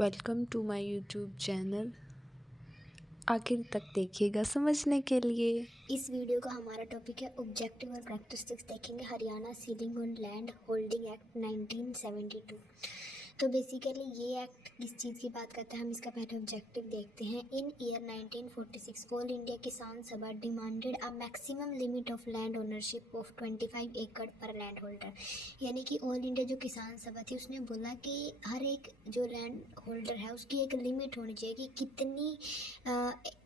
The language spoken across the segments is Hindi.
Welcome to my YouTube channel. आखिर तक देखिएगा समझने के लिए। इस वीडियो का हमारा टॉपिक है ऑब्जेक्टिव और प्रैक्टिस्टिक्स देखेंगे Haryana ceiling on land holding act 1972। तो बेसिकली ये एक्ट किस चीज़ की बात करता है, हम इसका पहले ऑब्जेक्टिव देखते हैं। इन ईयर 1946 ऑल इंडिया किसान सभा demanded a maximum limit of land ownership of 25 एकड़ पर लैंड होल्डर। यानी कि ऑल इंडिया जो किसान सभा थी उसने बोला कि हर एक जो लैंड होल्डर है उसकी एक लिमिट होनी चाहिए कि कितनी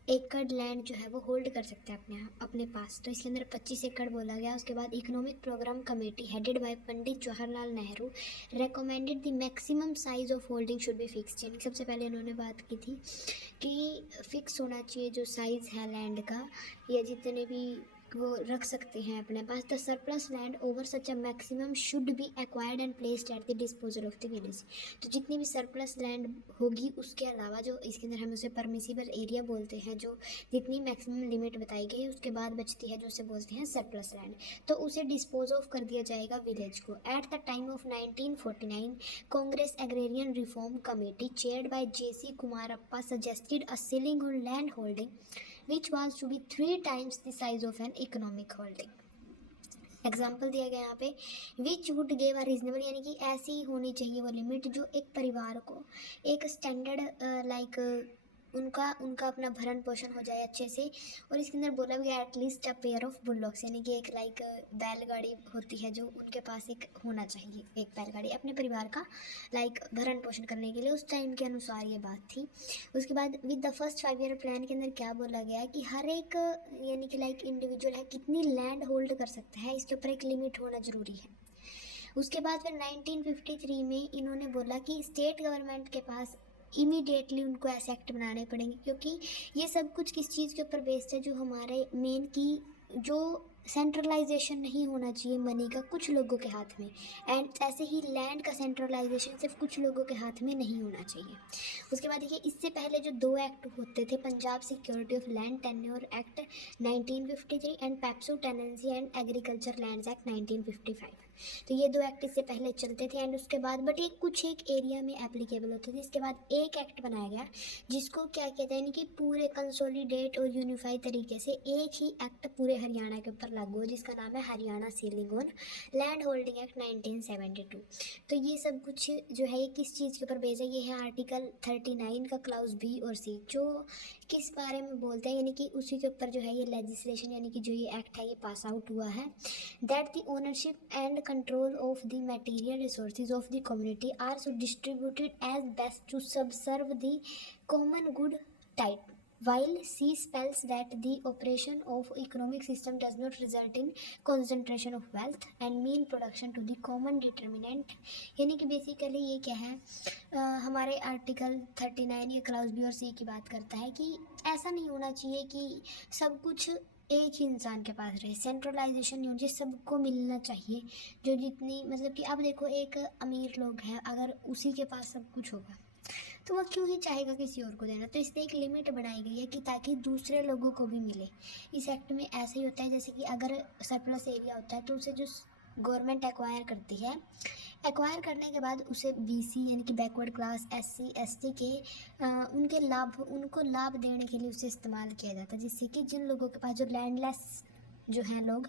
एकड़ लैंड जो है वो होल्ड कर सकते हैं अपने पास। तो इसके अंदर 25 एकड़ बोला गया। उसके बाद economic programme committee headed by Pandit Jawaharlal Nehru recommended the maximum size of holding should be fixed. यानी सबसे पहले इन्होंने बात की थी कि फिक्स होना चाहिए जो साइज़ है लैंड का, या जितने भी वो रख सकते हैं अपने पास। The surplus land over such a maximum should be acquired and placed at the disposal of the village. तो जितनी भी सरप्लस लैंड होगी उसके अलावा जो इसके अंदर हम उसे परमिसिबल एरिया बोलते हैं, जो जितनी मैक्सिमम लिमिट बताई गई है उसके बाद बचती है जो उसे बोलते हैं सरप्लस लैंड, तो उसे डिस्पोज ऑफ कर दिया जाएगा विलेज को। At the time of 1949 Congress agrarian reform committee chaired by J.C. Kumarappa suggested a ceiling on land holding which was to be 3 times the size of an economic holding। Example दिया गया यहाँ पे which would give a reasonable, यानी कि ऐसी होनी चाहिए वो लिमिट जो एक परिवार को एक स्टैंडर्ड लाइक उनका उनका अपना भरण पोषण हो जाए अच्छे से। और इसके अंदर बोला भी at least a pair of bullocks, यानी कि एक लाइक बैलगाड़ी होती है जो उनके पास एक होना चाहिए, एक बैलगाड़ी अपने परिवार का लाइक भरण पोषण करने के लिए। उस टाइम के अनुसार ये बात थी। उसके बाद with the first 5 year plan के अंदर क्या बोला गया है कि हर एक यानी कि लाइक इंडिविजुअल है कितनी लैंड होल्ड कर सकता है, इसके ऊपर एक लिमिट होना ज़रूरी है। उसके बाद फिर 1953 में इन्होंने बोला कि स्टेट गवर्नमेंट के पास इमीडिएटली उनको ऐसे एक्ट बनाने पड़ेंगे, क्योंकि ये सब कुछ किस चीज़ के ऊपर बेस्ड है, जो हमारे मेन की जो सेंट्रलाइजेशन नहीं होना चाहिए मनी का कुछ लोगों के हाथ में, एंड ऐसे ही लैंड का सेंट्रलाइजेशन सिर्फ कुछ लोगों के हाथ में नहीं होना चाहिए। उसके बाद देखिए इससे पहले जो 2 एक्ट होते थे, Punjab security of land tenure act 1953 and PEPSU tenancy and agriculture lands act 1955। तो ये 2 एक्ट इससे पहले चलते थे एंड उसके बाद बट ये कुछ एक एरिया में एप्लीकेबल होते थे। इसके बाद एक एक्ट बनाया गया जिसको क्या कहते हैं कि पूरे कंसोलिडेट और यूनिफाई तरीके से एक ही एक्ट पूरे हरियाणा के ऊपर लागू हो, जिसका नाम है Haryana ceiling on land holding act 1972। तो ये सब कुछ जो है ये किस चीज़ के ऊपर बेस है, ये है आर्टिकल 39 का क्लाउज बी और सी, जो किस बारे में बोलते हैं, यानी कि उसी के ऊपर जो है ये लेजिस्लेशन यानी कि जो ये एक्ट है ये पास आउट हुआ है। That the ownership and control of the material resources of the community are so distributed as best to subserve the common good type, while C spells that the operation of economic system does not result in concentration of wealth and mean production to the common determinant। यानी कि बेसिकली ये क्या है, हमारे आर्टिकल 39 ये क्लाउज बी और सी की बात करता है कि ऐसा नहीं होना चाहिए कि सब कुछ एक ही इंसान के पास रहे, सेंट्रलाइजेशन नहीं होनी चाहिए, सबको मिलना चाहिए। जो जितनी मतलब कि अब देखो एक अमीर लोग हैं, अगर उसी के पास सब कुछ होगा तो वह क्यों ही चाहेगा किसी और को देना। तो इसलिए एक लिमिट बनाई गई है कि ताकि दूसरे लोगों को भी मिले। इस एक्ट में ऐसे ही होता है जैसे कि अगर सरप्लस एरिया होता है तो उसे जो गवर्नमेंट एक्वायर करती है, एक्वायर करने के बाद उसे BC यानी कि बैकवर्ड क्लास SC ST के उनको लाभ देने के लिए उसे इस्तेमाल किया जाता है, जिससे कि जिन लोगों के पास जो लैंडलेस जो हैं लोग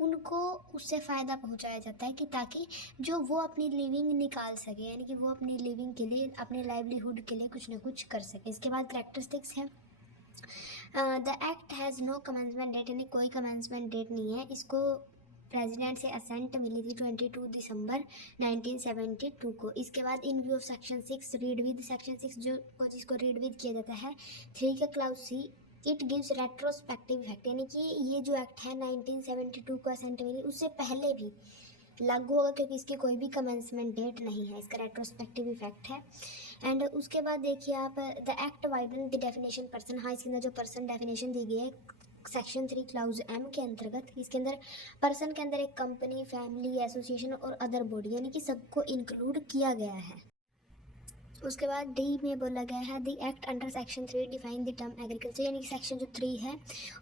उनको उससे फ़ायदा पहुंचाया जाता है कि ताकि जो वो अपनी लिविंग निकाल सके, यानी कि वो अपनी लिविंग के लिए अपने लाइवलीहुड के लिए कुछ ना कुछ कर सके। इसके बाद करैक्टरिस्टिक्स है the act has no commencement date, यानी कोई कमेंसमेंट डेट नहीं है। इसको प्रेसिडेंट से असेंट मिली थी 22 दिसंबर 1972 को। इसके बाद इन view of section 6 read with section 6 जो जिसको रीड विद किया जाता है 3 का clause C, it gives retrospective effect, यानी कि ये जो एक्ट है 1972 को असेंट मिली उससे पहले भी लागू होगा क्योंकि इसकी कोई भी कमेंसमेंट डेट नहीं है, इसका रेट्रोस्पेक्टिव इफेक्ट है। एंड उसके बाद देखिए आप the act widen the definition person, हाँ इसके अंदर जो पर्सन डेफिनेशन दी गई है सेक्शन 3 क्लाउज M के अंतर्गत, इसके अंदर पर्सन के अंदर एक कंपनी, फैमिली, एसोसिएशन और अदर बॉडी यानी कि सबको इंक्लूड किया गया है। उसके बाद डी में बोला गया है the act under section 3 define the term agriculture, यानी कि सेक्शन जो 3 है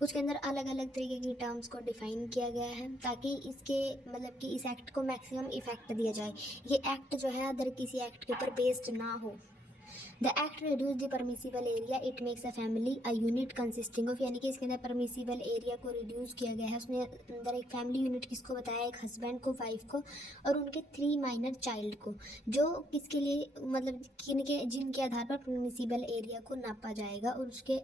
उसके अंदर अलग अलग तरीके की टर्म्स को डिफाइन किया गया है ताकि इसके मतलब कि इस एक्ट को मैक्सिमम इफेक्ट दिया जाए। ये एक्ट जो है अदर किसी एक्ट के ऊपर बेस्ड ना हो। The act reduce the permissible area, it makes a family a unit consisting of, यानी कि इसके अंदर परमिसिबल एरिया को रिड्यूस किया गया है। उसने अंदर एक फैमिली यूनिट किसको बताया, एक हस्बैंड को, वाइफ को और उनके 3 माइनर चाइल्ड को, जो किसके लिए मतलब किनके जिनके आधार पर परमिसिबल एरिया को नापा जाएगा। और उसके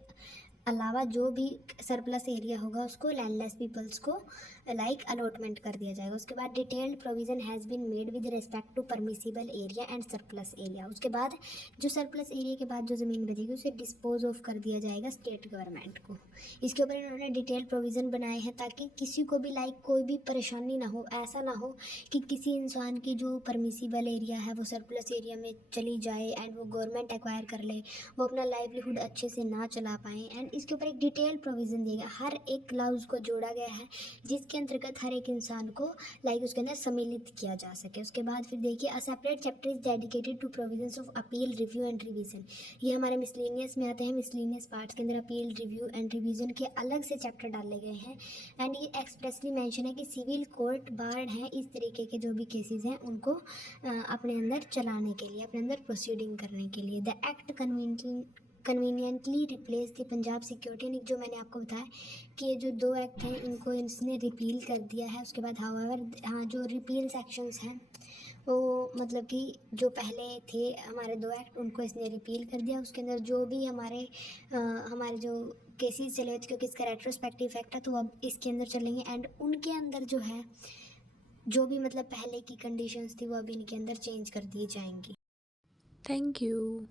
अलावा जो भी सरप्लस एरिया होगा उसको लैंडलेस पीपल्स को लाइक अलॉटमेंट कर दिया जाएगा। उसके बाद detailed provision has been made with respect to permissible area and surplus area. उसके बाद जो सरप्लस एरिया के बाद जो ज़मीन बचेगी उसे डिस्पोज ऑफ कर दिया जाएगा स्टेट गवर्नमेंट को। इसके ऊपर इन्होंने डिटेल्ड प्रोविज़न बनाए हैं ताकि किसी को भी लाइक कोई भी परेशानी ना हो। ऐसा ना हो कि किसी इंसान की जो परमिसिबल एरिया है वो सरप्लस एरिया में चली जाए एंड वो गवर्नमेंट एक्वायर कर ले, वो अपना लाइवलीहुड अच्छे से ना चला पाएँ। एंड इसके ऊपर एक डिटेल प्रोविज़न दिया गया, हर एक क्लाउज को जोड़ा गया है जिसके अंतर्गत हर एक इंसान को लाइक उसके अंदर सम्मिलित किया जा सके। उसके बाद फिर देखिए, a separate chapter is dedicated to provisions of appeal, review and revision. ये हमारे मिसलेनियस में आते हैं। मिसलेनियस पार्ट्स के अंदर अपील, रिव्यू एंड रिवीजन के अलग से चैप्टर डाले गए हैं। एंड ये एक्सप्रेसली मेंशन है कि सिविल कोर्ट बार्ड हैं इस तरीके के जो भी केसेस हैं उनको अपने अंदर चलाने के लिए, अपने अंदर प्रोसीडिंग करने के लिए। The act conveniently replace the Punjab security, यानी जो मैंने आपको बताया कि ये जो 2 एक्ट हैं इनको इसने रिपील कर दिया है। उसके बाद हाउएवर हाँ जो रिपील सेक्शंस हैं वो मतलब कि जो पहले थे हमारे 2 एक्ट उनको इसने रिपील कर दिया। उसके अंदर जो भी हमारे जो केसेस चले थे क्योंकि इसका रेट्रोस्पेक्टिव एक्ट है तो अब इसके अंदर चलेंगे। एंड उनके अंदर जो है जो भी मतलब पहले की कंडीशंस थी वो अब इनके अंदर चेंज कर दी जाएंगी। Thank you.